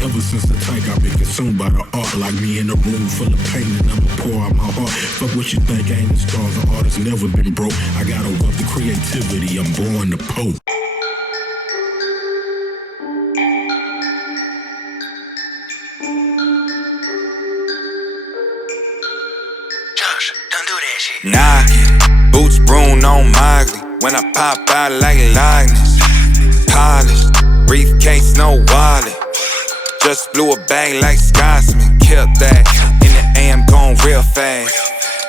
Ever since the tyke, I've been consumed by the art. Like me in a room full of pain, and I'ma pour out my heart. Fuck what you think, I ain't the stars. An artist never been broke. I got a wealth of creativity, I'm born to poke. Knocking, boots Bruno on Mogley. When I pop out like likeness, polished, briefcase, no wallet. Just blew a bag like Scotsman, killed that. In the AM, gone real fast.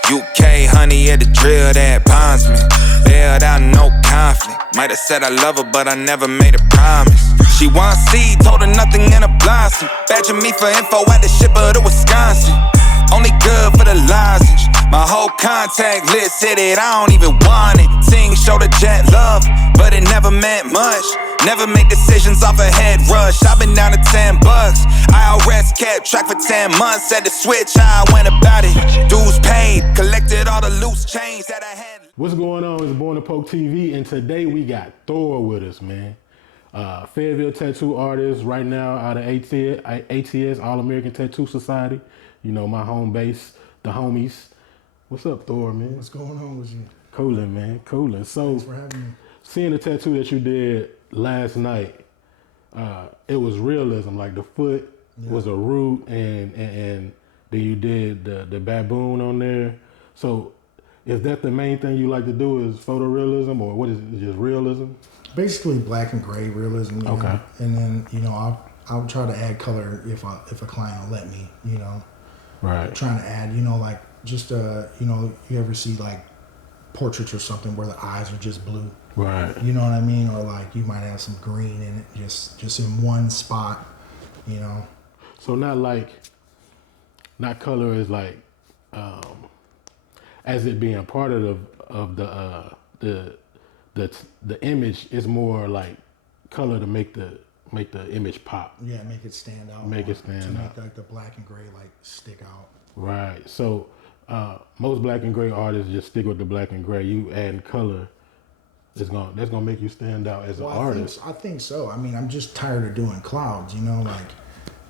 UK, honey at the drill, that bondsman. Bailed out, no conflict. Might have said I love her, but I never made a promise. She want seed, told her nothing in a blossom. Badging me for info at the shipper to Wisconsin. Only good for the lozenge. My whole contact list said it, I don't even want it. Sing, show the jet love, but it never meant much. Never make decisions off a head rush. I've been down to $10. IRS kept track for 10 months. At the switch, I went about it. Dues paid, collected all the loose change that I had. What's going on? It's Born to Poke TV, and today we got Thor with us, man. Fayetteville tattoo artist right now out of ATS, All American Tattoo Society. You know, my home base, the homies. What's up, Thor, man? What's going on with you? Coolin', man, coolin'. So, Thanks for having me. Seeing the tattoo that you did last night, it was realism. Like the foot was a root, and then you did the baboon on there. So, is that the main thing you like to do? Is photorealism, or what is it? Just realism? Basically, black and gray realism. Okay. Know? And then I'll try to add color if a client will let me. Right. Trying to add, like just you ever see like portraits or something where the eyes are just blue. Right. You know what I mean? Or like you might have some green in it, just in one spot. So not color is like, as it being part of the image is more like color to make the image pop. Yeah, make it stand out. Make it stand to out. make like the black and gray like stick out. Right. So most black and gray artists just stick with the black and gray. You adding color, that's gonna make you stand out as an artist. I think so. I mean, I'm just tired of doing clouds. Like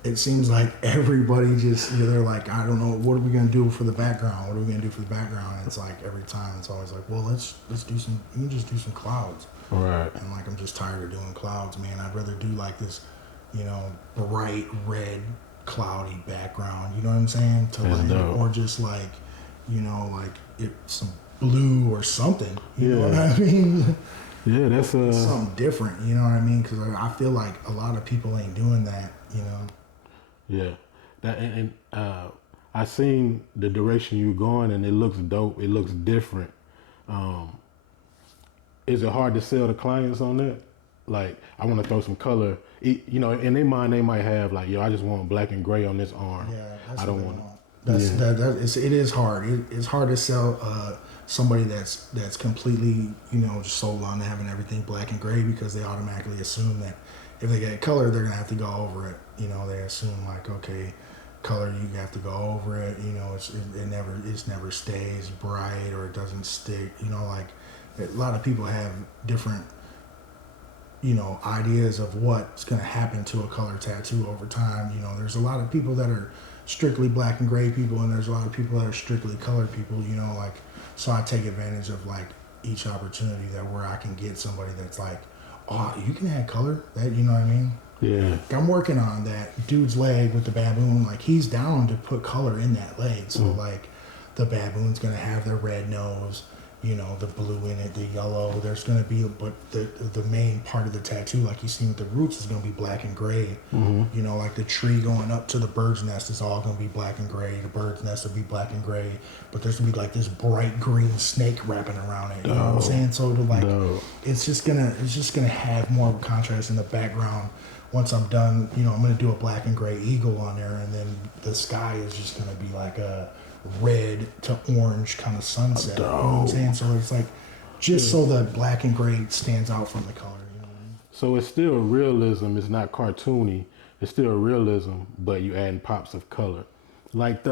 it seems like everybody just they're like, I don't know, what are we gonna do for the background? What are we gonna do for the background? And it's like every time it's always like, well, let's do some. You can just do some clouds. Right. And like I'm just tired of doing clouds, man. I'd rather do like this, bright red cloudy background. You know what I'm saying? Or just like, like some blue or something. You know what I mean? Yeah, that's something different. You know what I mean? Because I feel like a lot of people ain't doing that. Yeah, I seen the direction you're going, and it looks dope. It looks different. Is it hard to sell to clients on that? Like, I want to throw some color. In their mind, they might have like, I just want black and gray on this arm. Yeah, that's I don't want. It is hard. It's hard to sell somebody that's completely just sold on having everything black and gray, because they automatically assume that if they get color, they're gonna have to go over it. They assume like, okay, color, you have to go over it. It never stays bright, or it doesn't stick. Like a lot of people have different ideas of what's gonna happen to a color tattoo over time. There's a lot of people that are strictly black and gray people, and there's a lot of people that are strictly colored people. So I take advantage of like each opportunity where I can get somebody that's like, oh, you can add color. That, you know what I mean? Yeah. I'm working on that dude's leg with the baboon. Like, he's down to put color in that leg. So like the baboon's gonna have the red nose, the blue in it, the yellow. There's gonna be, but the main part of the tattoo, like you see with the roots, is gonna be black and gray. Like the tree going up to the bird's nest is all gonna be black and gray. The bird's nest will be black and gray, but there's gonna be like this bright green snake wrapping around it. You know what I'm saying? So it's just gonna have more of a contrast in the background. Once I'm done, I'm gonna do a black and gray eagle on there, and then the sky is just gonna be like a red to orange kind of sunset. You know what I'm saying? So it's like just so the black and gray stands out from the color. You know what I mean? So it's still realism. It's not cartoony. It's still realism, but you adding pops of color. Like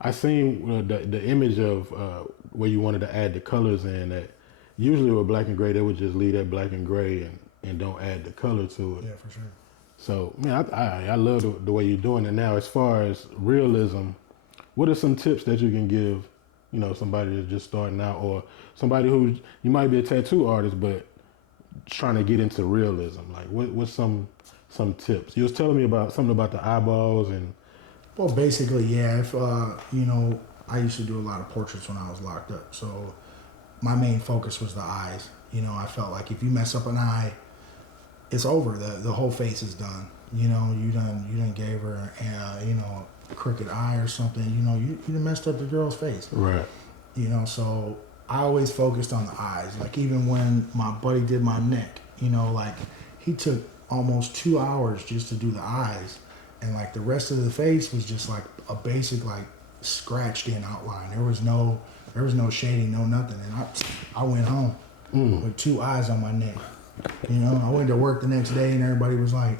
I seen the image of where you wanted to add the colors in. That usually with black and gray, they would just leave that black and gray and don't add the color to it. Yeah, for sure. So, man, I love the way you're doing it now. As far as realism, what are some tips that you can give, somebody that's just starting out, or somebody who you might be a tattoo artist, but trying to get into realism? Like, what's some tips? You was telling me about something about the eyeballs and. Well, basically, yeah. If I used to do a lot of portraits when I was locked up, so my main focus was the eyes. I felt like if you mess up an eye, it's over. The whole face is done. You done gave her a crooked eye or something. You done messed up the girl's face. Right. So I always focused on the eyes. Like even when my buddy did my neck, like he took almost 2 hours just to do the eyes, and like the rest of the face was just like a basic like scratched in outline. There was no shading, no nothing. And I went home with 2 eyes on my neck. I went to work the next day and everybody was like,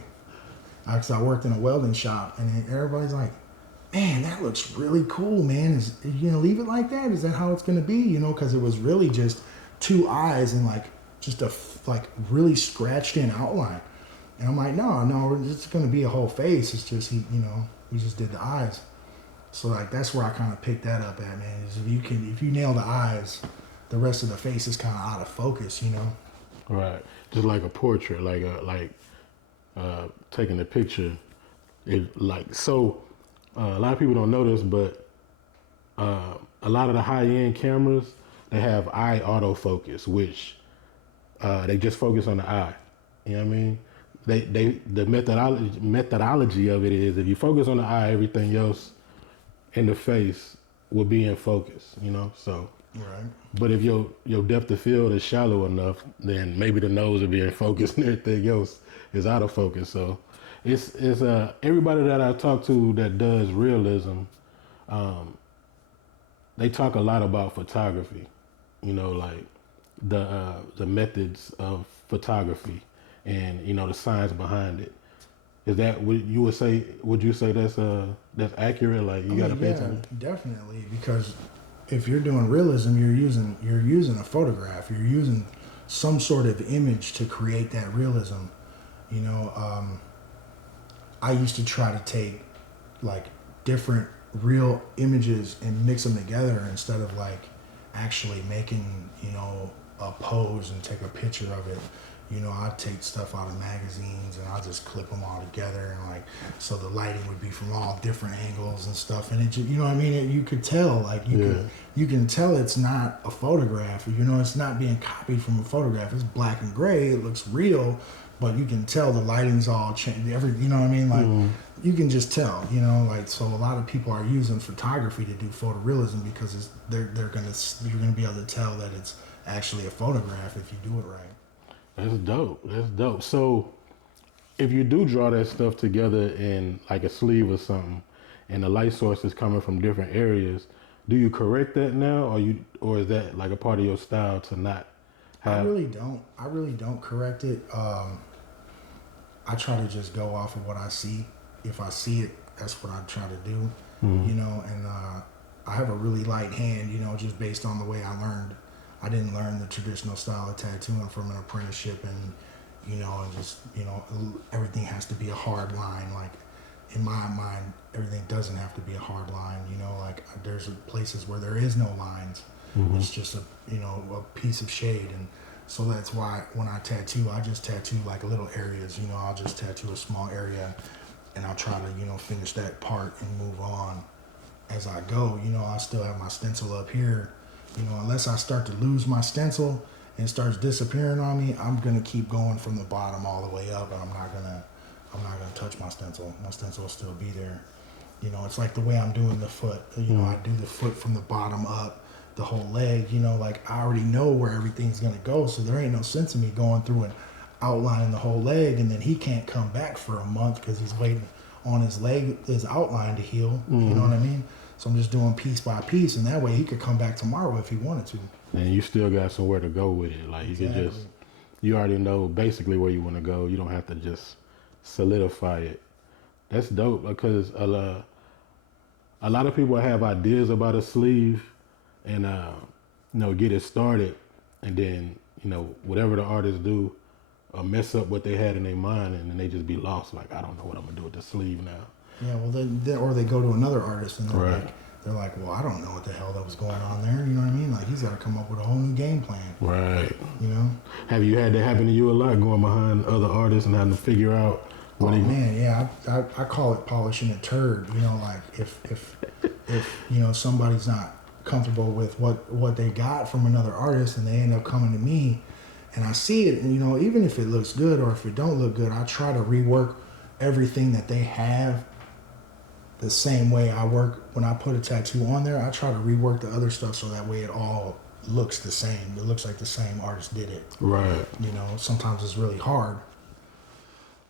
because I worked in a welding shop, and everybody's like, man, that looks really cool, man. Is you gonna leave it like that? Is that how it's gonna be? Because it was really just 2 eyes and like just a really scratched in outline. And I'm like, no, it's gonna be a whole face. It's just we just did the eyes. So like that's where I kind of picked that up at, man. Is if you nail the eyes, the rest of the face is kind of out of focus, Right, just like a portrait, taking a picture. A lot of people don't know this, but a lot of the high-end cameras, they have eye autofocus, which they just focus on the eye. You know what I mean? The methodology of it is if you focus on the eye, everything else in the face will be in focus. So. Right. But if your depth of field is shallow enough, then maybe the nose will be in focus and everything else is out of focus. So it's everybody that I talk to that does realism, they talk a lot about photography, like the methods of photography and the science behind it. Is that what you would say? Would you say that's accurate? Like you got to pay attention. Definitely, because if you're doing realism, you're using a photograph. You're using some sort of image to create that realism. I used to try to take like different real images and mix them together instead of like actually making a pose and take a picture of it. I'd take stuff out of magazines and I'd just clip them all together, and like so the lighting would be from all different angles and stuff, and it what I mean, you could tell like you can tell it's not a photograph. It's not being copied from a photograph. It's black and gray. It looks real, but you can tell the lighting's all changed. What I mean? Like you can just tell. So a lot of people are using photography to do photorealism because you're gonna be able to tell that it's actually a photograph if you do it right. That's dope. So if you do draw that stuff together in like a sleeve or something, and the light source is coming from different areas, do you correct that now, or is that like a part of your style to not have? I really don't correct it. I try to just go off of what I see. If I see it, that's what I try to do. And I have a really light hand, just based on the way I learned. I didn't learn the traditional style of tattooing from an apprenticeship, and everything has to be a hard line. Like in my mind, everything doesn't have to be a hard line. Like there's places where there is no lines. It's just a piece of shade, and so that's why when I tattoo, I just tattoo like little areas. I'll just tattoo a small area, and I'll try to finish that part and move on as I go. I still have my stencil up here. Unless I start to lose my stencil and it starts disappearing on me, I'm gonna keep going from the bottom all the way up, and I'm not gonna touch my stencil. My stencil will still be there. It's like the way I'm doing the foot. I do the foot from the bottom up, the whole leg. Like I already know where everything's gonna go, so there ain't no sense in me going through and outlining the whole leg, and then he can't come back for a month because he's waiting on his outline to heal. You know what I mean? So I'm just doing piece by piece, and that way he could come back tomorrow if he wanted to. And you still got somewhere to go with it. Like you you already know basically where you want to go. You don't have to just solidify it. That's dope, because a lot of people have ideas about a sleeve and get it started, and then whatever the artists do, mess up what they had in their mind, and then they just be lost. Like, I don't know what I'm gonna do with the sleeve now. Yeah, well, or they go to another artist and Right. they're like, well, I don't know what the hell that was going on there. You know what I mean? Like, he's got to come up with a whole new game plan. Right. You know? Have you had that happen to you a lot, going behind other artists and having to figure out what Man, yeah, I call it polishing a turd. You know, like if you know somebody's not comfortable with what they got from another artist and they end up coming to me, and I see it, and you know, even if it looks good or if it don't look good, I try to rework everything that they have. The same way I work when I put a tattoo on there, I try to rework the other stuff so that way it all looks the same. It looks like the same artist did it. Right. You know, sometimes it's really hard.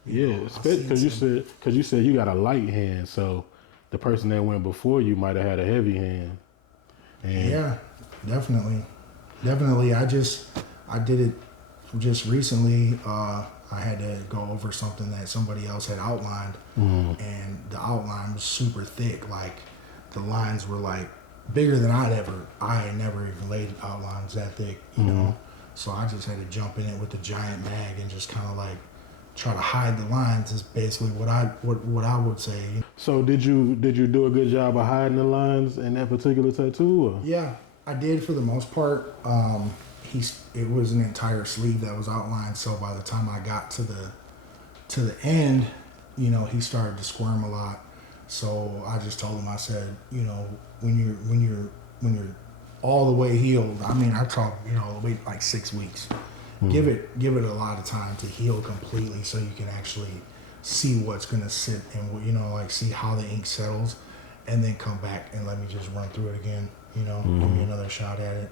Yeah, because you said you got a light hand, so the person that went before you might have had a heavy hand. And Yeah, definitely. I did it just recently. I had to go over something that somebody else had outlined, and the outline was super thick. Like, the lines were like bigger than I had never even laid outlines that thick, you know? So I just had to jump in it with the giant mag and just kind of like try to hide the lines is basically what I would say. so did you do a good job of hiding the lines in that particular tattoo? Or? Yeah, I did for the most part. It was an entire sleeve that was outlined, so by the time I got to the end, you know, he started to squirm a lot. So I just told him, I said, you know, when you're all the way healed, I mean, I talk, you know, wait like 6 weeks. Give it a lot of time to heal completely, so you can actually see what's gonna sit and, you know, like see how the ink settles, and then come back and let me just run through it again. You know, give me another shot at it.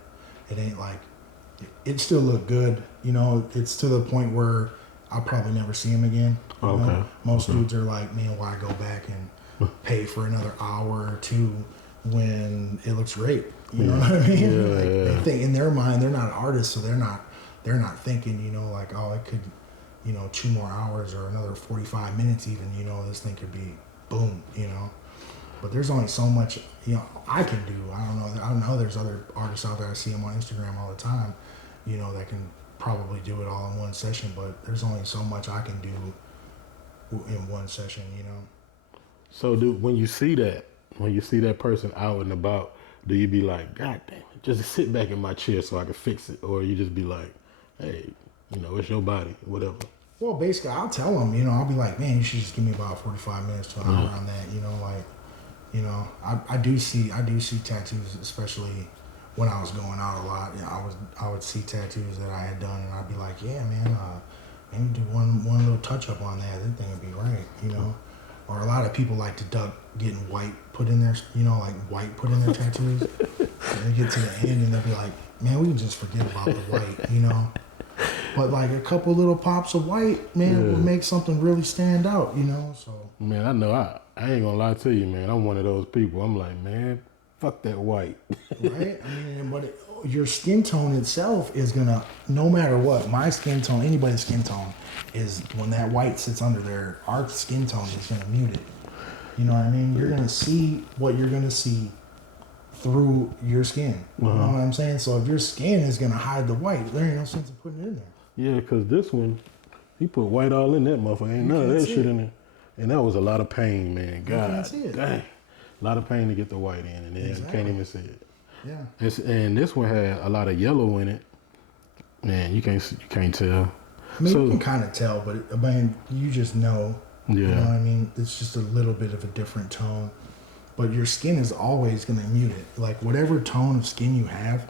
It ain't like it still look good. You know, it's to the point where I'll probably never see him again. You know? Most dudes are like, man, why go back and pay for another hour or two when it looks great? You know what I mean? They think in their mind they're not artists, so they're not thinking, you know, like, oh, it could, you know, 2 more hours or another 45 minutes even, you know, this thing could be boom, you know. But there's only so much, you know, I can do. I don't know. There's other artists out there. I see them on Instagram all the time, you know, that can probably do it all in one session. But there's only so much I can do in one session, you know. So when you see that person out and about, do you be like, God damn it, just sit back in my chair so I can fix it? Or you just be like, hey, you know, it's your body, whatever. Well, basically, I'll tell them, you know, I'll be like, man, you should just give me about 45 minutes to an hour on that, you know, like, you know, I do see tattoos, especially when I was going out a lot. You know, I would see tattoos that I had done, and I'd be like, yeah, man, maybe do one little touch up on that. That thing would be right, you know. Or a lot of people like to duck getting white put in their, you know, like white put in their tattoos. And they get to the end and they'll be like, man, we can just forget about the white, you know. But like a couple little pops of white, man, would make something really stand out, you know. So Man, I know I ain't gonna lie to you, man. I'm one of those people. I'm like, man, fuck that white. right? I mean, but your skin tone itself is gonna, no matter what, my skin tone, anybody's skin tone, is when that white sits under there, our skin tone is gonna mute it. You know what I mean? You're gonna see what you're gonna see through your skin. You know what I'm saying? So if your skin is gonna hide the white, there ain't no sense in putting it in there. Yeah, because this one, he put white all in that motherfucker. Ain't none of that shit in there. And that was a lot of pain, man. God, can't see it. dang. A lot of pain to get the white in, and then you can't even see it. Yeah. And this one had a lot of yellow in it. Man, you can't tell. I mean, you can kind of tell, but I mean, you just know. Yeah. You know what I mean? It's just a little bit of a different tone. But your skin is always going to mute it. Like whatever tone of skin you have,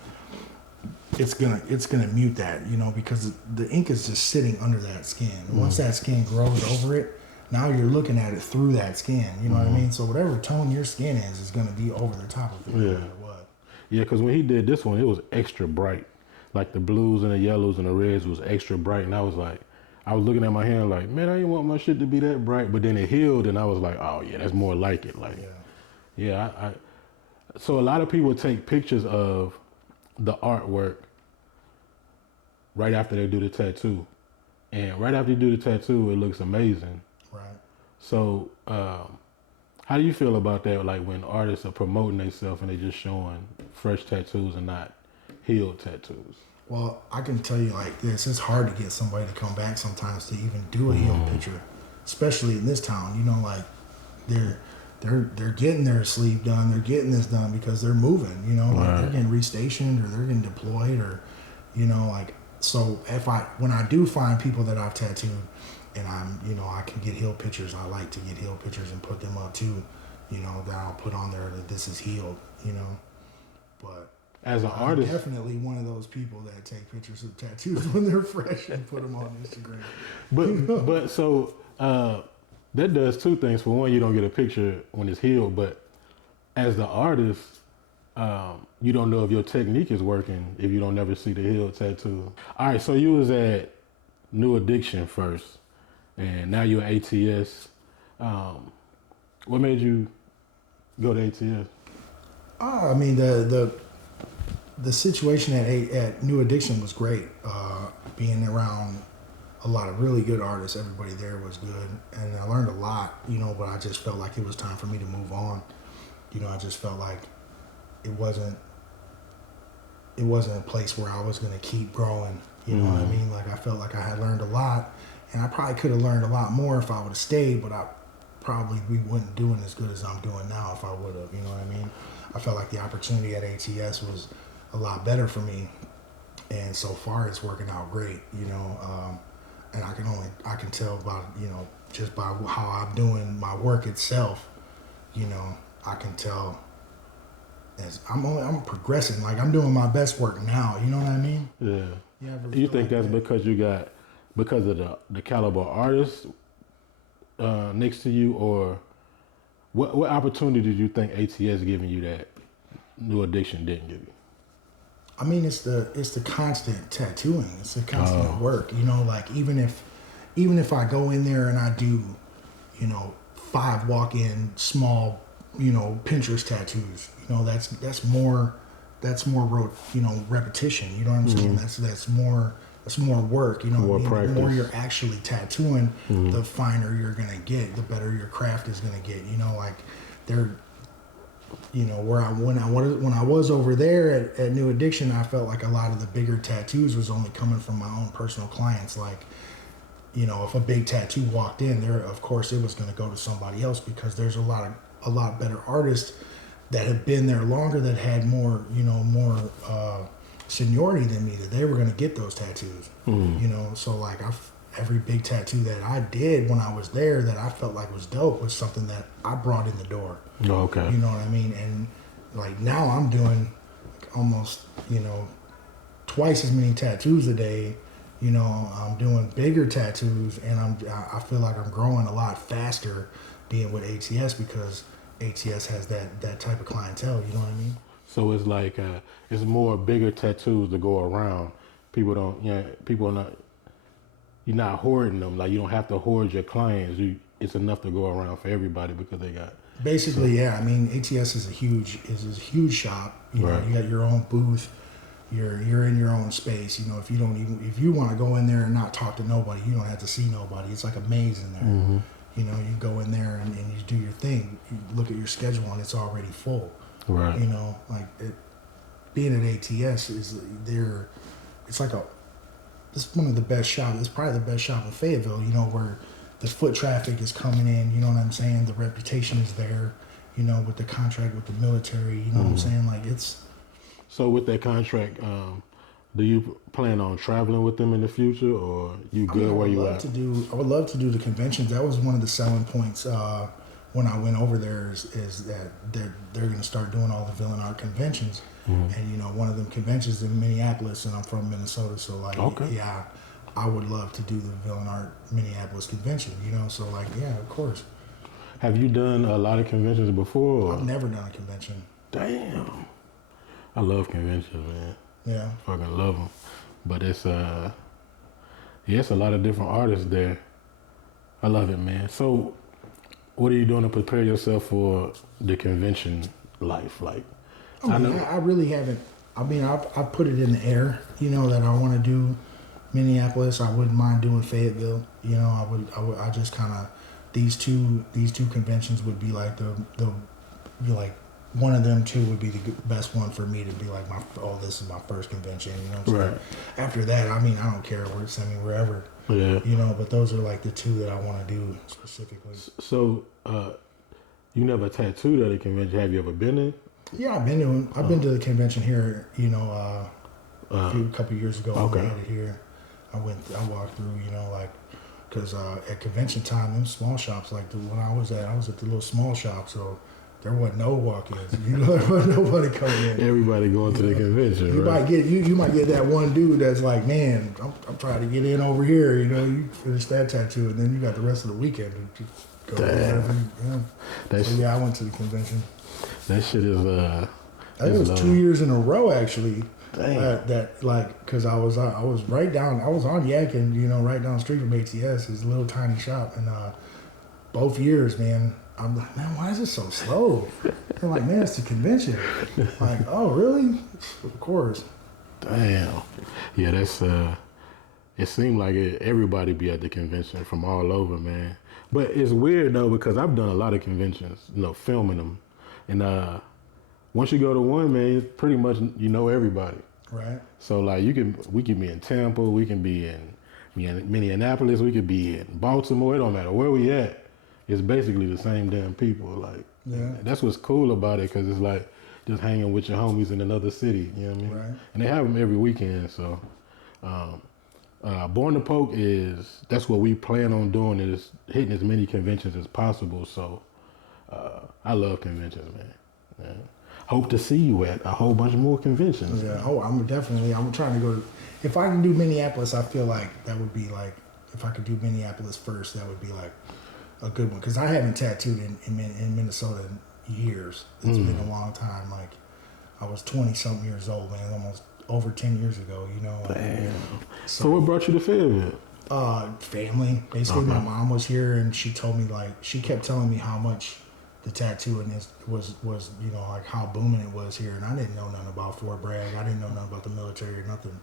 it's gonna mute that, you know, because the ink is just sitting under that skin. And once that skin grows over it, now you're looking at it through that skin. You know what I mean? So whatever tone your skin is gonna be over the top of it, no matter what. Yeah, because when he did this one, it was extra bright. Like the blues and the yellows and the reds was extra bright, and I was looking at my hand like, man, I didn't want my shit to be that bright. But then it healed, and I was like, oh yeah, that's more like it. Like, yeah, so a lot of people take pictures of the artwork right after they do the tattoo, and right after you do the tattoo, it looks amazing. Right. So, how do you feel about that? Like when artists are promoting themselves and they just showing fresh tattoos and not healed tattoos? Well, I can tell you like this: it's hard to get somebody to come back sometimes to even do a heel picture, especially in this town. You know, like they're getting their sleeve done, they're getting this done because they're moving. You know, like they're getting restationed or they're getting deployed or, you know, like so. When I do find people that I've tattooed, and I can get heel pictures. I like to get heel pictures and put them up too. You know, that I'll put on there that this is healed. You know, but. As an I'm artist, definitely one of those people that take pictures of tattoos when they're fresh and put them on Instagram. but so that does two things. For one, you don't get a picture when it's healed, but as the artist, you don't know if your technique is working if you don't never see the healed tattoo. All right, so you was at New Addiction first, and now you're at ATS. What made you go to ATS? I mean, the situation at New Addiction was great. Being around a lot of really good artists, everybody there was good, and I learned a lot. You know, but I just felt like it was time for me to move on. You know, I just felt like it wasn't a place where I was going to keep growing. You know what I mean? Like I felt like I had learned a lot, and I probably could have learned a lot more if I would have stayed. But we wouldn't doing as good as I'm doing now if I would have. You know what I mean? I felt like the opportunity at ATS was a lot better for me, and so far it's working out great, you know. And I can tell by, you know, just by how I'm doing my work itself, you know, I can tell as I'm progressing, like I'm doing my best work now, you know what I mean? Yeah. You think that's because of the caliber artists next to you, or what opportunity did you think ATS giving you that New Addiction didn't give you? I mean, it's the constant tattooing. It's the constant work. You know, like even if I go in there and I do, you know, 5 walk-in small, you know, Pinterest tattoos. You know, that's more repetition. You know what I'm saying? That's more work. You know, more what I mean? practice. The more you're actually tattooing, the finer you're gonna get. The better your craft is gonna get. You know, like they're. You know, when I was over there at New Addiction, I felt like a lot of the bigger tattoos was only coming from my own personal clients. Like, you know, if a big tattoo walked in there, of course it was going to go to somebody else because there's a lot better artists that have been there longer that had more seniority than me that they were going to get those tattoos. You know, so like every big tattoo that I did when I was there that I felt like was dope was something that I brought in the door. Okay. You know what I mean? And like now I'm doing almost, you know, twice as many tattoos a day. You know, I'm doing bigger tattoos, and I feel like I'm growing a lot faster being with ATS because ATS has that type of clientele. You know what I mean? So it's like it's more bigger tattoos to go around. People are not. You're not hoarding them. Like you don't have to hoard your clients. It's enough to go around for everybody because they got. Basically, yeah. I mean, ATS is a huge shop. You know, you got your own booth. You're in your own space. You know, if you want to go in there and not talk to nobody, you don't have to see nobody. It's like a maze in there. You know, you go in there and you do your thing. You look at your schedule and it's already full. Right. You know, like being at ATS it's one of the best shops. It's probably the best shop in Fayetteville, you know, where the foot traffic is coming in, you know what I'm saying? The reputation is there, you know, with the contract with the military, you know what I'm saying? Like it's... So with that contract, do you plan on traveling with them in the future, or you good where you at? I would love to do the conventions. That was one of the selling points when I went over there is that they're going to start doing all the Villain Art conventions. And, you know, one of them conventions in Minneapolis, and I'm from Minnesota, so, like, yeah, I would love to do the Villain Art Minneapolis convention, you know, so, like, yeah, of course. Have you done a lot of conventions before? Or? I've never done a convention. Damn. I love conventions, man. Yeah. Fucking love them. But it's a lot of different artists there. I love it, man. So, what are you doing to prepare yourself for the convention life? Like, I really haven't. I mean, I've put it in the air, you know, that I want to do Minneapolis. I wouldn't mind doing Fayetteville. You know, I just kind of these two conventions would be like the one of them two would be the best one for me to be like this is my first convention. You know what I'm saying? Right. After that, I mean, I don't care where send me wherever. Yeah. You know, but those are like the two that I want to do specifically. So, you never tattooed at a convention. Have you ever been in? Yeah, I've been to the convention here. You know, a couple years ago. Okay. I had it here. I walked through. You know, like because at convention time, them small shops like when I was at the little small shop, so. There wasn't no walk-ins. You know, there wasn't nobody coming in. Everybody going to the convention, You right? might get you might get that one dude that's like, man, I'm trying to get in over here. You know, you finish that tattoo, and then you got the rest of the weekend to go. Damn. Yeah, I went to the convention. That shit is I think it was 2 years in a row actually. Damn. That like because I was on Yadkin, you know, right down the street from ATS, his little tiny shop, and both years, man. I'm like, man, why is it so slow? They're like, man, it's the convention. Like, oh, really? Of course. Damn. Yeah, that's it seemed like everybody be at the convention from all over, man. But it's weird though because I've done a lot of conventions, you know, filming them, and once you go to one, man, it's pretty much you know everybody. Right. So like we can be in Tampa, we can be in Minneapolis, we could be in Baltimore. It don't matter where we at. It's basically the same damn people. Like, yeah. That's what's cool about it because it's like just hanging with your homies in another city. You know what I mean? Right. And they have them every weekend. So, Born to Poke that's what we plan on doing is hitting as many conventions as possible. So, I love conventions, man. Yeah. Hope to see you at a whole bunch more conventions. Yeah. Oh, I'm trying to go. If I can do Minneapolis, I feel like that would be like if I could do Minneapolis first, that would be like a good one because I haven't tattooed in Minnesota in years. It's been a long time. Like I was 20-something years old, man, almost over 10 years ago. You know. Damn. So what brought you to Fayetteville? Family. Basically, my mom was here, and she told me like she kept telling me how much the tattooing was you know like how booming it was here, and I didn't know nothing about Fort Bragg. I didn't know nothing about the military or nothing.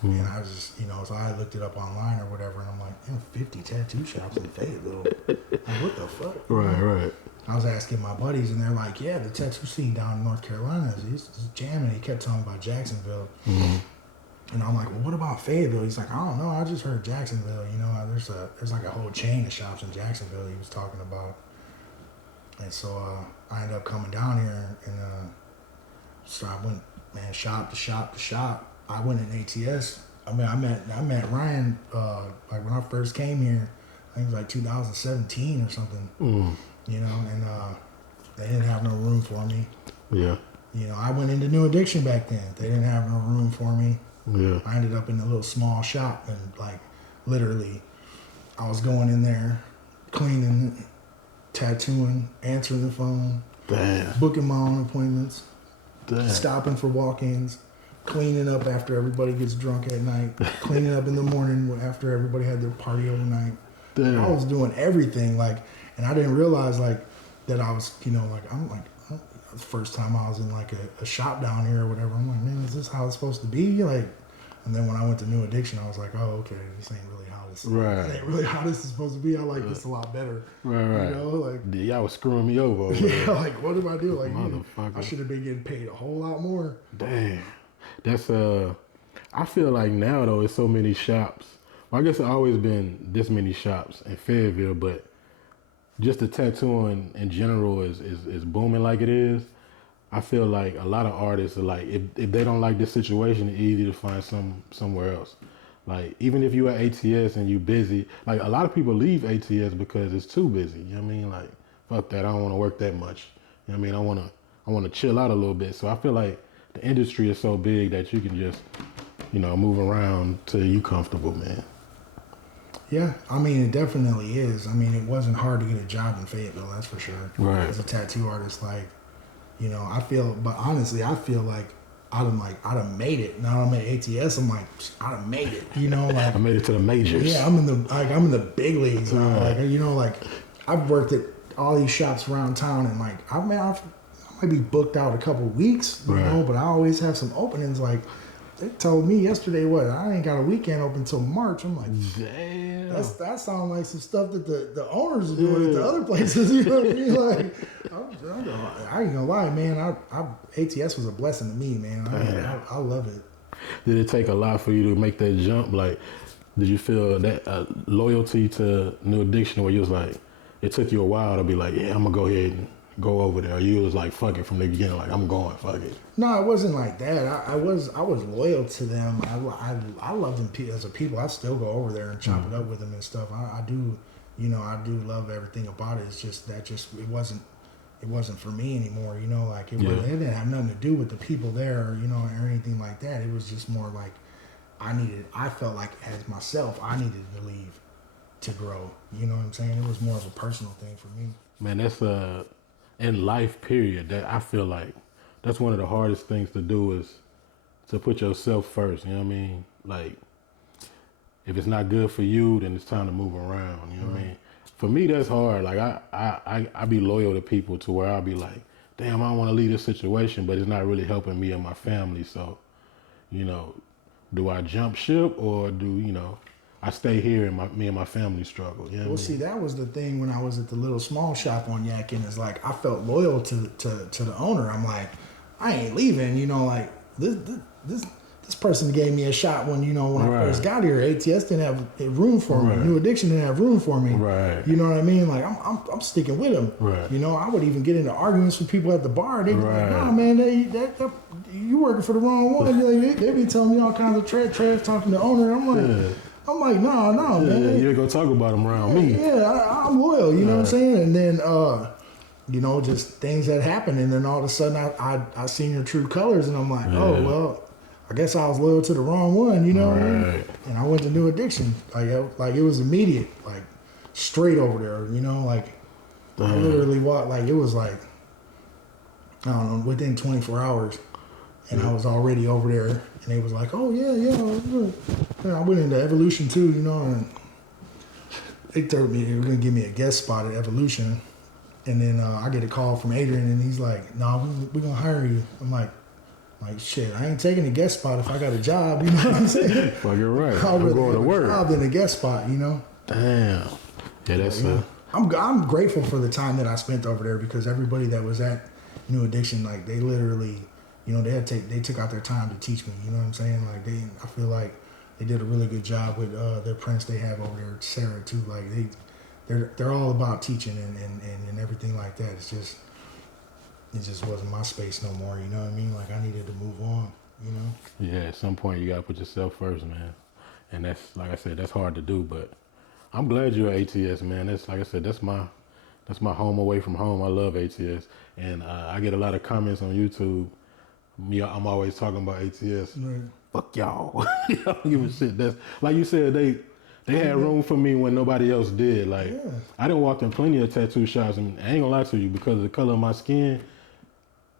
And I was just, you know, so I looked it up online or whatever, and I'm like, 50 tattoo shops in Fayetteville. Like, what the fuck? Right. I was asking my buddies, and they're like, yeah, the tattoo scene down in North Carolina is jamming. He kept telling me about Jacksonville. And I'm like, well, what about Fayetteville? He's like, I don't know. I just heard Jacksonville. You know, there's like a whole chain of shops in Jacksonville he was talking about. And so I ended up coming down here, and so I went, man, shop to shop to shop. I went in ATS. I mean, I met Ryan like when I first came here. I think it was like 2017 or something. You know, and they didn't have no room for me. Yeah. You know, I went into New Addiction back then. They didn't have no room for me. Yeah. I ended up in a little small shop, and like literally, I was going in there, cleaning, tattooing, answering the phone, booking my own appointments, stopping for walk-ins. Cleaning up after everybody gets drunk at night. Cleaning up in the morning after everybody had their party overnight. Damn. I was doing everything like, and I didn't realize like that I was, you know, like I'm like the first time I was in like a shop down here or whatever. I'm like, man, is this how it's supposed to be? Like, and then when I went to New Addiction, I was like, oh, okay, this ain't really how this. Right. This ain't really how this is supposed to be. I like this a lot better. Right. You know, like y'all was screwing me over. yeah, like what did I do? Like, motherfucker. I should have been getting paid a whole lot more. Damn. That's I feel like now though it's so many shops. Well, I guess it's always been this many shops in Fayetteville, but just the tattooing in general is booming like it is. I feel like a lot of artists are like if they don't like this situation, it's easy to find somewhere else. Like even if you at ATS and you busy, like a lot of people leave ATS because it's too busy. You know what I mean? Like fuck that, I don't want to work that much. You know what I mean? I want to chill out a little bit. So I feel like the industry is so big that you can just, you know, move around till you comfortable, man. Yeah, I mean, it definitely is. I mean, it wasn't hard to get a job in Fayetteville, that's for sure. Right. As a tattoo artist, like, you know, but honestly, I feel like I'd have made it. Now I'm at ATS, I'm like, I'd have made it, you know, like. I made it to the majors. Yeah, I'm in the big leagues. Right. Like, you know, like, I've worked at all these shops around town, and like, I might be booked out a couple weeks, you know, but I always have some openings. Like, they told me yesterday, I ain't got a weekend open until March. I'm like, damn. That sounds like some stuff that the owners are doing at the other places. You know what I mean? Like, I ain't gonna lie, man. ATS was a blessing to me, man. I love it. Did it take a lot for you to make that jump? Like, did you feel that loyalty to New Addiction where you was like, it took you a while to be like, yeah, I'm gonna go ahead and go over there? Or you was like, fuck it from the beginning, like, I'm going, fuck it. No, it wasn't like that. I was loyal to them. I love them as a people. I still go over there and chop it up with them and stuff. I do, I do love everything about it. It's just that it wasn't for me anymore. Like it didn't have nothing to do with the people there, or anything like that. It was just more like I felt like as myself, I needed to leave to grow. You know what I'm saying? It was more of a personal thing for me. Man, that's in life, period, that I feel like that's one of the hardest things to do is to put yourself first. You know what I mean? Like, if it's not good for you, then it's time to move around. You know what I mean? For me, that's hard. Like, I be loyal to people to where I'll be like, damn, I don't want to leave this situation, but it's not really helping me and my family. So, do I jump ship or do, I stay here and me and my family struggle? You know see, that was the thing when I was at the little small shop on Yadkin. It's like I felt loyal to the owner. I'm like, I ain't leaving. Like this person gave me a shot when when I first got here. ATS didn't have room for me. New Addiction didn't have room for me. Right. You know what I mean? Like I'm sticking with them. Right. I would even get into arguments with people at the bar. They'd be like, nah, man, you working for the wrong one. They be telling me all kinds of trash talking to the owner. I'm like, no, man. You ain't gonna talk about them around me. Yeah, I'm loyal. You know what I'm saying? And then, just things that happen, and then all of a sudden, I seen your true colors, and I'm like, oh well, I guess I was loyal to the wrong one. You know what I mean? And I went to New Addiction. Like it was immediate, like straight over there. I literally walked. Like it was like I don't know, within 24 hours. And I was already over there, and they was like, "Oh yeah." I went into Evolution too, and they told me they were gonna give me a guest spot at Evolution, and then I get a call from Adrian, and he's like, "Nah, we're gonna hire you." I'm like, shit, I ain't taking a guest spot if I got a job. You know what I'm saying? Well, you're right. I'm going to work. Job than a guest spot, Damn. Yeah, that's I'm grateful for the time that I spent over there because everybody that was at New Addiction, like they literally. They took out their time to teach me. You know what I'm saying? Like I feel like they did a really good job with their prince they have over there, Sarah too. Like they're all about teaching and everything like that. It just wasn't my space no more. You know what I mean? Like I needed to move on. Yeah, at some point you gotta put yourself first, man. And that's like I said, that's hard to do. But I'm glad you're at ATS, man. That's like I said, that's my home away from home. I love ATS, and I get a lot of comments on YouTube. I'm always talking about ATS. Right. Fuck y'all. Y'all don't give a shit. That's like you said. They had room for me when nobody else did. Like I done walked in plenty of tattoo shops, and I ain't gonna lie to you, because of the color of my skin,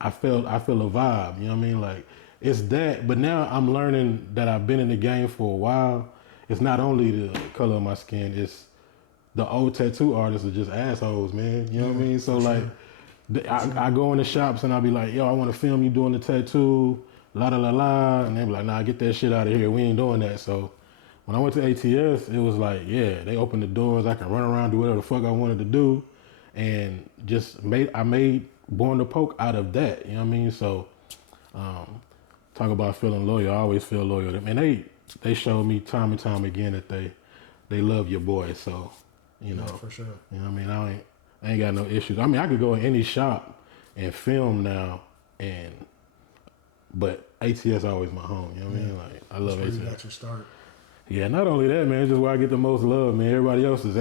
I feel a vibe. You know what I mean? Like it's that. But now I'm learning that I've been in the game for a while. It's not only the color of my skin. It's the old tattoo artists are just assholes, man. You know what I mean? So like. I go in the shops and I'll be like, yo, I want to film you doing the tattoo, la la la la, and they be like, nah, get that shit out of here. We ain't doing that. So when I went to ATS, it was like, yeah, they opened the doors. I can run around, do whatever the fuck I wanted to do, and I made Born to Poke out of that. You know what I mean? So talk about feeling loyal. I always feel loyal. And they showed me time and time again that they love your boy. So for sure. You know what I mean? I ain't got no issues. I mean, I could go in any shop and film now, but ATS always my home. You know what I mean? Like I love ATS. You got your start. Yeah, not only that, man, it's just where I get the most love, man. Everybody else is,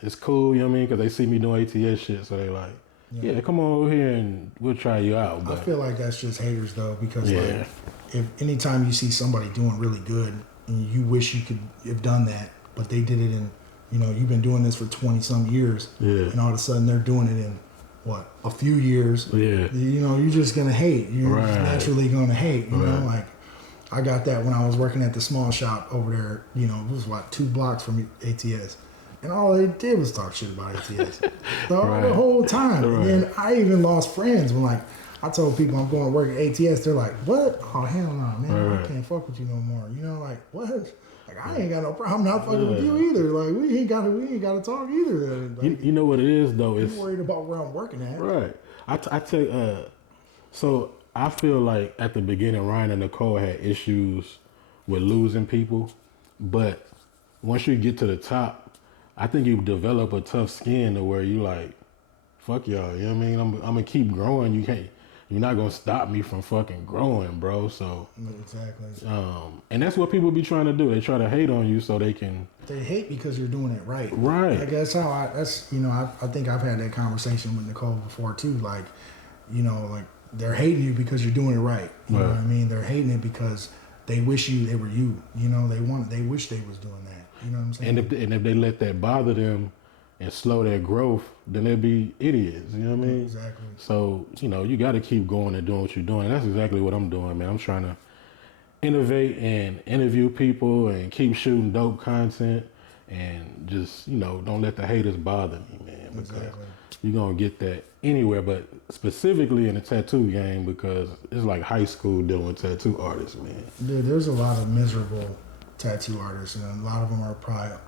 it's cool. You know what I mean? Because they see me doing ATS shit, so they like, yeah, come on over here and we'll try you out. But I feel like that's just haters though, because like, if anytime you see somebody doing really good and you wish you could have done that, but they did it in. You've been doing this for 20 some years, and all of a sudden they're doing it in a few years. Yeah, you're just gonna hate. You're just naturally gonna hate. You know, like I got that when I was working at the small shop over there. It was 2 blocks from ATS, and all they did was talk shit about ATS the whole time. And then I even lost friends when I told people I'm going to work at ATS. They're like, "What? Oh hell no, man! I can't fuck with you no more." Like what? Like Like, I ain't got no problem. I'm not fucking with you either. Like, we ain't got to talk either. Then. Like, you know what it is though? I'm It's worried about where I'm working at. right. I take so I feel like at the beginning Ryan and Nicole had issues with losing people, but once you get to the top, I think you develop a tough skin to where you like, fuck y'all. You know what I mean? I'm gonna keep growing. You're not gonna stop me from fucking growing, bro. So Exactly. and that's what people be trying to do. They try to hate on you so they can. They hate because you're doing it right. Right. Like that's how I think I've had that conversation with Nicole before too. Like, like they're hating you because you're doing it right. You know what I mean? They're hating it because they wish they were you. They wish they was doing that. You know what I'm saying? And if they let that bother them and slow their growth, then they'll be idiots. You know what I mean? Exactly. So, you got to keep going and doing what you're doing. That's exactly what I'm doing, man. I'm trying to innovate and interview people and keep shooting dope content and just, don't let the haters bother me, man. Because you're going to get that anywhere, but specifically in the tattoo game because it's like high school dealing with tattoo artists, man. Dude, there's a lot of miserable tattoo artists, and a lot of them are probably,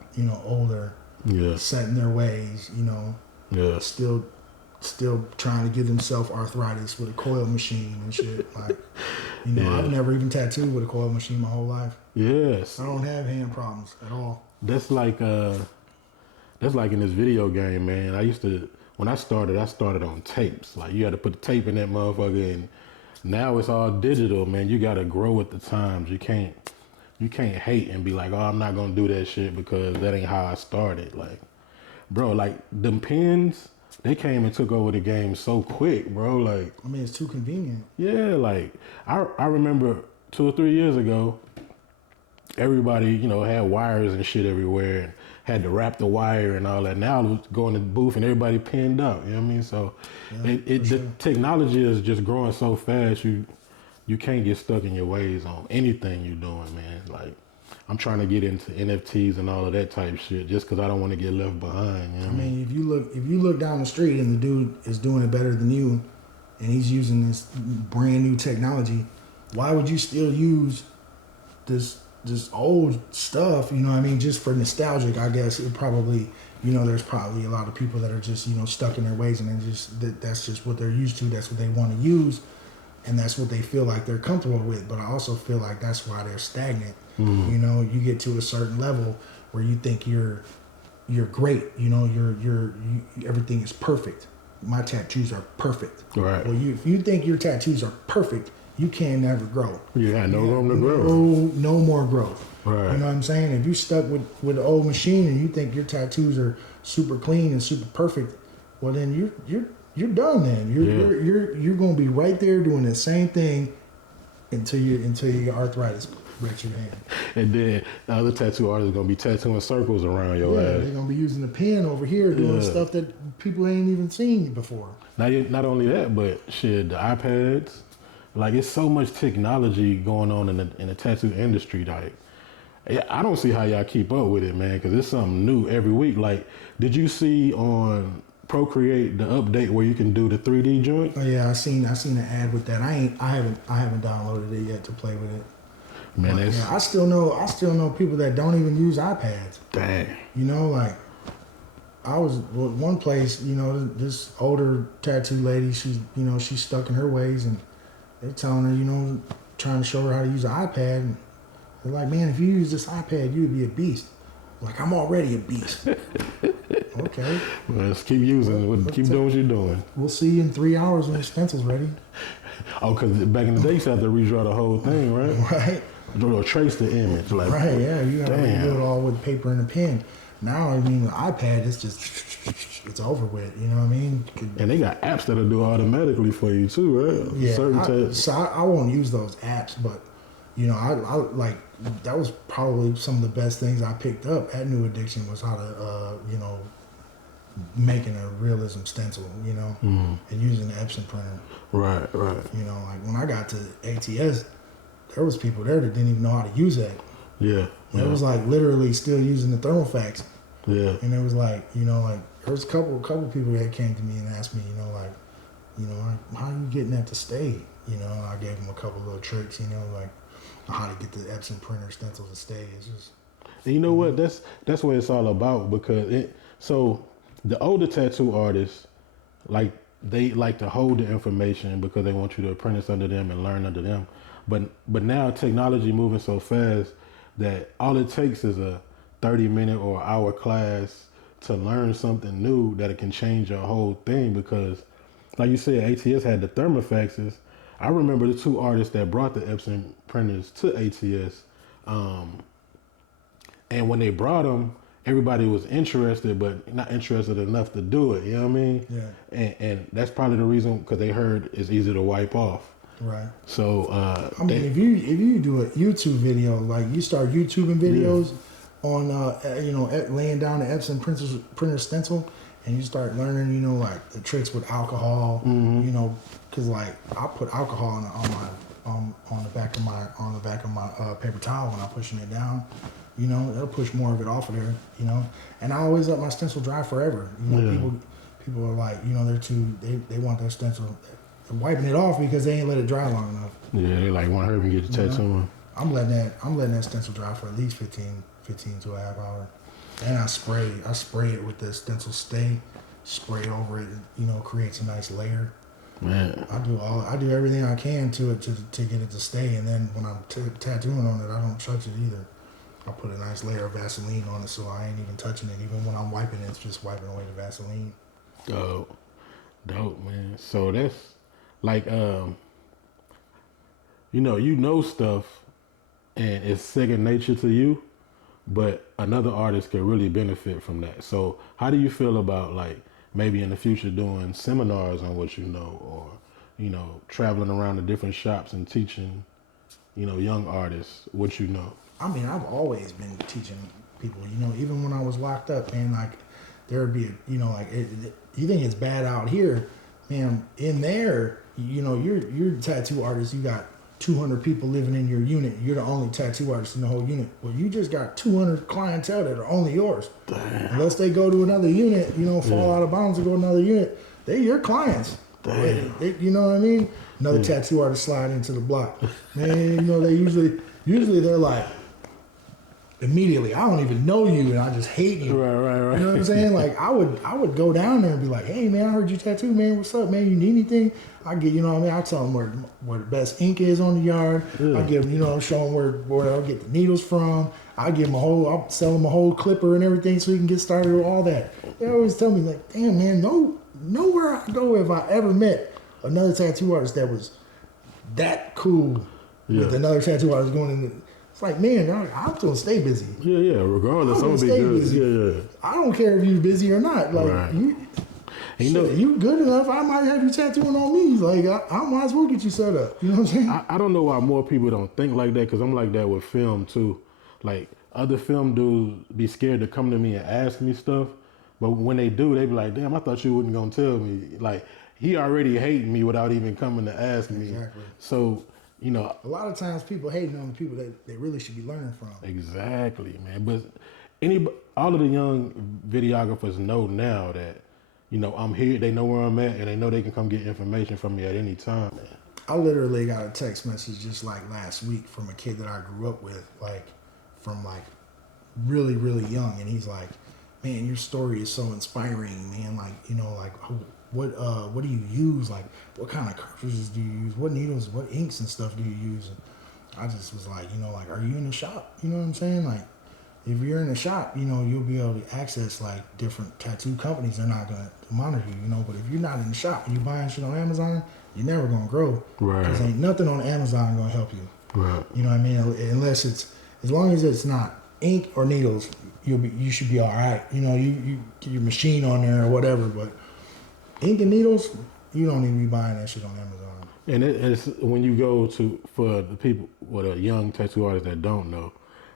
older. Yeah. Set in their ways, Yeah. still trying to give themselves arthritis with a coil machine and shit. Like, I've never even tattooed with a coil machine my whole life. Yes. I don't have hand problems at all. That's like in this video game, man. When I started on tapes. Like you had to put the tape in that motherfucker, and now it's all digital, man. You gotta grow with the times. You can't hate and be like, oh, I'm not gonna do that shit because that ain't how I started. Like, bro, like them pins, they came and took over the game so quick, bro. Like, I mean, it's too convenient. yeah, like I remember 2 or 3 years ago, everybody, had wires and shit everywhere and had to wrap the wire and all that. Now go in the booth and everybody pinned up. You know what I mean? So the technology is just growing so fast. You can't get stuck in your ways on anything you're doing, man. Like, I'm trying to get into NFTs and all of that type shit just because I don't want to get left behind. You know I mean, if you look down the street and the dude is doing it better than you, and he's using this brand new technology, why would you still use this old stuff? You know what I mean? Just for nostalgic, I guess it probably. There's probably a lot of people that are just stuck in their ways, and that's just what they're used to. That's what they want to use. And that's what they feel like they're comfortable with. But I also feel like that's why they're stagnant. You get to a certain level where you think you're great. You're everything is perfect. My tattoos are perfect. Right. Well, if you think your tattoos are perfect, you can never grow. You got no room to grow. No more growth. Right. You know what I'm saying? If you stuck with the old machine and you think your tattoos are super clean and super perfect, well then you're done. Then you're gonna be right there doing the same thing until you get arthritis breaks your hand. And then the other tattoo artists are gonna be tattooing circles around your ass. They're gonna be using the pen over here doing stuff that people ain't even seen before. Not only that, but shit, the iPads. Like, it's so much technology going on in the tattoo industry. Like, I don't see how y'all keep up with it, man, because it's something new every week. Like, did you see on Procreate the update where you can do the 3D joint? Oh yeah, I seen an ad with that. I haven't downloaded it yet to play with it. Man, but, I still know people that don't even use iPads. Dang. Like, I was one place, this older tattoo lady, she's stuck in her ways, and they're telling her, trying to show her how to use an iPad. And they're like, man, if you use this iPad, you'd be a beast. Like, I'm already a beast. Okay. Well, let's keep using it. Keep doing what you're doing. We'll see you in 3 hours when the stencil's ready. Oh, because back in the day, you used to have to redraw the whole thing, right? Right. Or trace the image. Like, right, yeah. You have to do it all with paper and a pen. Now, the iPad, it's over with, you know what I mean? And they got apps that'll do automatically for you too, right? Yeah, I won't use those apps, but, I like, that was probably some of the best things I picked up at New Addiction was how to, making a realism stencil, and using the Epson printer. Right. Like when I got to ATS, there was people there that didn't even know how to use that. Yeah. It was like literally still using the thermofax. Yeah. And it was like, there was a couple people that came to me and asked me, how are you getting that to stay? I gave them a couple little tricks, like how to get the Epson printer stencil to stay. It's just And you know what? That's what it's all about because so the older tattoo artists, like they like to hold the information because they want you to apprentice under them and learn under them. But now technology moving so fast that all it takes is a 30-minute or hour class to learn something new that it can change your whole thing because like you said, ATS had the Thermofaxes. I remember the two artists that brought the Epson printers to ATS. And when they brought them, everybody was interested, but not interested enough to do it. You know what I mean? Yeah. And that's probably the reason because they heard it's easy to wipe off. Right. So I mean, if you do a YouTube video, like you start YouTubing videos on laying down the Epson printer stencil, and you start learning, you know, like the tricks with alcohol, you know, because like I put alcohol on the back of my paper towel when I'm pushing it down. You know, it'll push more of it off of there. You know, and I always let my stencil dry forever. You know, people are like, you know, they want their stencil wiping it off because they ain't let it dry long enough. Yeah, they like want to hurry and get the tattoo on. I'm letting that stencil dry for at least 15 to a half hour. And I spray it with the stencil stay, spray over it, you know, creates a nice layer. Man, I do everything I can to it to get it to stay, and then when I'm tattooing on it, I don't touch it either. I put a nice layer of Vaseline on it, so I ain't even touching it. Even when I'm wiping it, it's just wiping away the Vaseline. dope, man. So that's like, you know stuff, and it's second nature to you, but another artist could really benefit from that. So how do you feel about like maybe in the future doing seminars on what you know, or you know, traveling around to different shops and teaching, you know, young artists what you know? I mean, I've always been teaching people, you know, even when I was locked up, man, like there would be, you know, like you think it's bad out here, man, in there, you know, you're a tattoo artist, you got 200 people living in your unit, you're the only tattoo artist in the whole unit. Well, you just got 200 clientele that are only yours. Damn. Unless they go to another unit, you know, fall out of bounds and go to another unit, they're your clients. Damn. You know what I mean? Another tattoo artist slide into the block. Man, you know, they usually they're like, immediately, I don't even know you and I just hate you. Right. You know what I'm saying? Like I would go down there and be like, hey man, I heard you tattoo, man. What's up, man? You need anything? I get, you know what I mean? I tell them where the best ink is on the yard. I give them, you know, show them where I'll get the needles from. I'll sell them a whole clipper and everything so you can get started with all that. They always tell me like, damn man, nowhere I go have I ever met another tattoo artist that was that cool with another tattoo artist going in the, it's like, man, I'm gonna stay busy. Yeah. Regardless, I'm gonna be good. Busy. Yeah. I don't care if you're busy or not. Like Right. you good enough. I might have you tattooing on me. Like I might as well get you set up. You know what I'm saying? I don't know why more people don't think like that because I'm like that with film too. Like other film dudes be scared to come to me and ask me stuff, but when they do, they be like, "Damn, I thought you wasn't gonna tell me." Like he already hating me without even coming to ask me. Exactly. So. You know, a lot of times people hating on the people that they really should be learning from. Exactly, man. But all of the young videographers know now that, you know, I'm here. They know where I'm at, and they know they can come get information from me at any time, man. I literally got a text message just like last week from a kid that I grew up with, like from like really, really young, and he's like, "Man, your story is so inspiring, man. Like, you know, like." What do you use? Like, what kind of cartridges do you use? What needles, what inks and stuff do you use? And I just was like, you know, like, are you in the shop? You know what I'm saying? Like, if you're in the shop, you know, you'll be able to access like different tattoo companies. They're not gonna monitor you, you know. But if you're not in the shop and you're buying shit on Amazon, you're never gonna grow. Right. Because ain't nothing on Amazon gonna help you. Right. You know what I mean? Unless it's, as long as it's not ink or needles, you should be all right. You know, you get your machine on there or whatever, but ink and needles, you don't need to be buying that shit on Amazon. And it's when you go for the people, the young tattoo artists that don't know,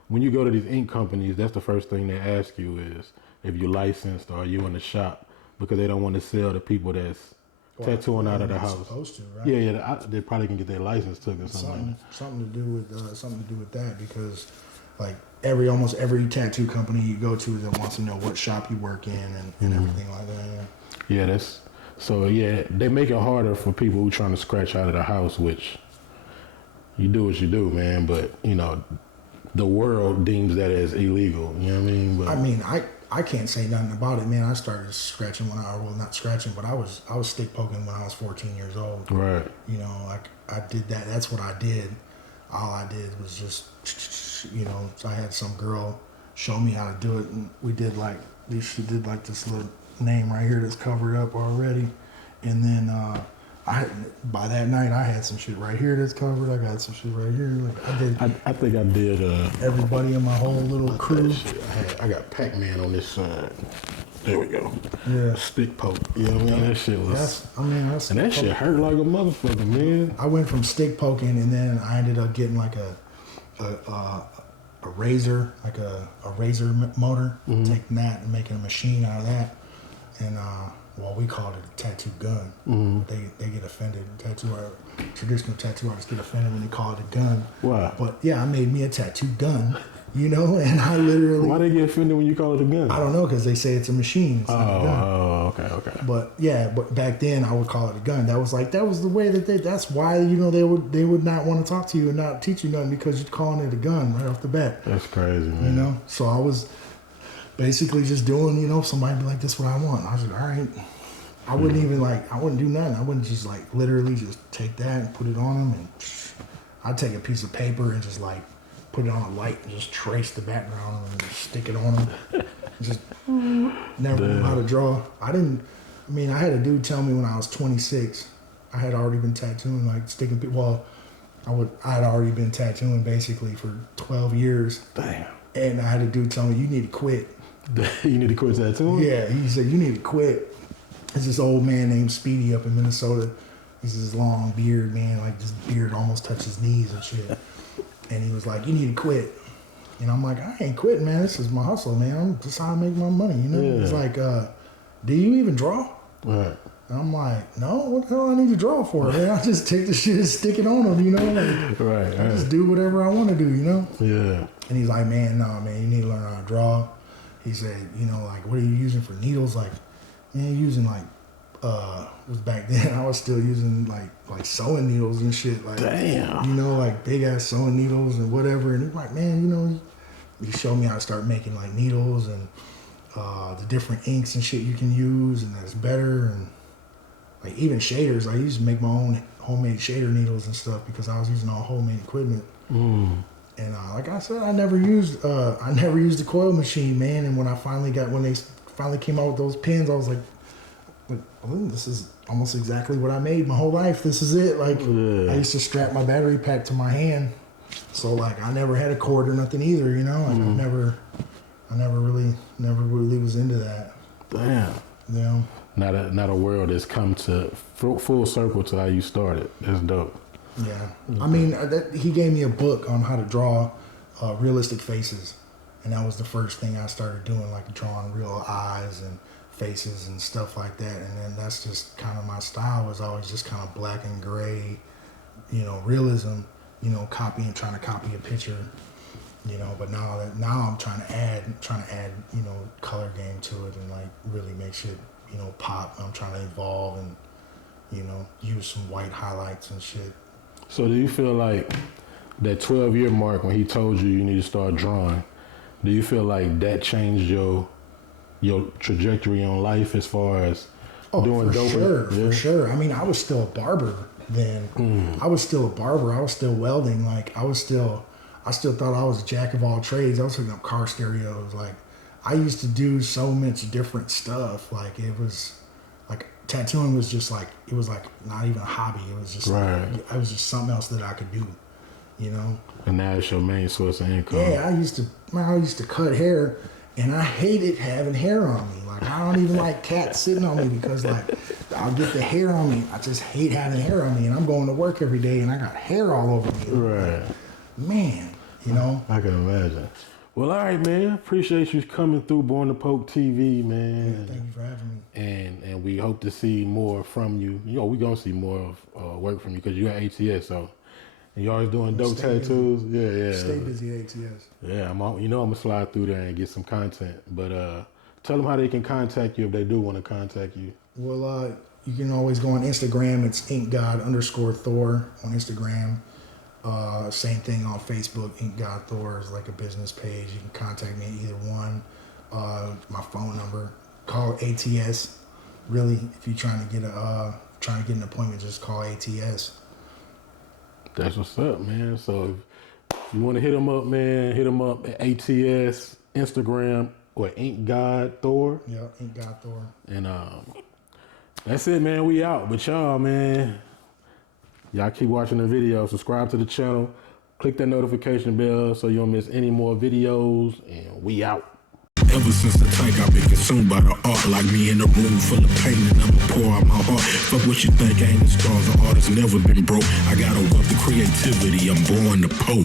when you go to these ink companies, that's the first thing they ask you is if you're licensed or are you in the shop, because they don't want to sell to people that's tattooing out of the house. Supposed to, right? Yeah, they probably can get their license took or something like that. Something to do with that, because like almost every tattoo company you go to that wants to know what shop you work in and everything like that. Yeah, they make it harder for people who trying to scratch out of the house, which you do what you do, man. But you know, the world deems that as illegal. You know what I mean? But I mean, I can't say nothing about it, man. I started scratching not scratching, but I was stick poking when I was 14 years old. right. You know, like I did that. That's what I did. All I did was just, you know, I had some girl show me how to do it, and we did like she did like this little name right here that's covered up already, and then by that night I had some shit right here that's covered. I got some shit right here. Like I did. I think I did. Everybody in my whole little crew. I got Pac-Man on this side. There we go. Yeah. Stick poke. You know what I mean? That shit was. That's And that shit hurt like a motherfucker, man. I went from stick poking, and then I ended up getting like a razor, like a razor motor, taking that and making a machine out of that, and well, we called it a tattoo gun. They get offended. Traditional tattoo artists get offended when they call it a gun. Why? But yeah, I made me a tattoo gun, you know, and I literally. Why they get offended when you call it a gun? I don't know, because they say it's a machine. It's not a gun. Oh, okay. But yeah, but back then I would call it a gun. That was the way that that's why, you know, they would not want to talk to you and not teach you nothing, because you're calling it a gun right off the bat. That's crazy, man. You know? So I was basically just doing, you know, somebody be like, this is what I want. I was like, all right. I wouldn't even I wouldn't do nothing. I wouldn't just like literally just take that and put it on them, and I'd take a piece of paper and just like put it on a light and just trace the background and just stick it on them. Just never knew how to draw. I had a dude tell me when I was 26, I had already been tattooing, like sticking people. Well, I had already been tattooing basically for 12 years. Damn. And I had a dude tell me, you need to quit. You need to quit tattooing? Yeah, he said, you need to quit. There's this old man named Speedy up in Minnesota. He's this long beard, man, like this beard almost touches his knees and shit. And he was like, you need to quit. And I'm like, I ain't quitting, man. This is my hustle, man. This is how I make my money, you know? Yeah. He's like, do you even draw? Right. And I'm like, no, what the hell I need to draw for, man? I just take the shit and stick it on them, you know? Like, Right. I just do whatever I want to do, you know? Yeah. And he's like, man, no, man, you need to learn how to draw. He said, you know, like, what are you using for needles? Like, man, using like, was back then I was still using like sewing needles and shit. Like, damn. You know, like big ass sewing needles and whatever. And he's like, man, you know, he showed me how to start making like needles and the different inks and shit you can use, and that's better. And like even shaders, I used to make my own homemade shader needles and stuff because I was using all homemade equipment. And like I said, I never used the coil machine, man. And when they finally came out with those pins, I was like, this is almost exactly what I made my whole life. This is it. Like, I used to strap my battery pack to my hand, so like I never had a cord or nothing either. You know, like I never really was into that. Damn. You know, Not a world that's come to full circle to how you started. That's dope. Yeah, I mean, he gave me a book on how to draw realistic faces, and that was the first thing I started doing, like drawing real eyes and faces and stuff like that. And then that's just kind of my style, was always just kind of black and gray, you know, realism, you know, trying to copy a picture, you know. But now I'm trying to add, you know, color game to it and like really make shit, you know, pop. I'm trying to evolve and, you know, use some white highlights and shit. So do you feel like that 12-year mark when he told you need to start drawing, do you feel like that changed your trajectory on life as far as doing dope? For sure. I mean, I was still a barber then. I was still a barber. I was still welding. Like, I still thought I was a jack of all trades. I was hooking up car stereos. Like, I used to do so much different stuff. Like, it was like tattooing was just like, it was like not even a hobby. It was just like, it was just something else that I could do, you know? And now it's your main source of income. Yeah, I used to cut hair. And I hated having hair on me. Like, I don't even like cats sitting on me because, like, I'll get the hair on me. I just hate having hair on me. And I'm going to work every day and I got hair all over me. Right. Like, man, you know? I can imagine. Well, all right, man. Appreciate you coming through Born to Poke TV, man. Yeah, thank you for having me. And we hope to see more from you. You know, we're going to see more of work from you because you're at ATS, so. And you always doing dope tattoos? Busy. Yeah. Stay busy at ATS. Yeah, I'm gonna slide through there and get some content. But tell them how they can contact you if they do want to contact you. Well, you can always go on Instagram. It's inkgod_Thor on Instagram. Same thing on Facebook. Ink God Thor is like a business page. You can contact me at either one. My phone number. Call ATS. Really, if you're trying to get an appointment, just call ATS. That's what's up, man. So if you want to hit them up, man, hit them up at ATS, Instagram, or Ink God Thor. Yeah, Ink God Thor. And that's it, man. We out. But y'all, man, y'all keep watching the video. Subscribe to the channel. Click that notification bell so you don't miss any more videos. And we out. Ever since the tank, I've been consumed by the art. Like me in a room full of pain, and I'ma pour out my heart. Fuck what you think, ain't the stars. The art has never been broke. I got a wealth of creativity, I'm born to poke.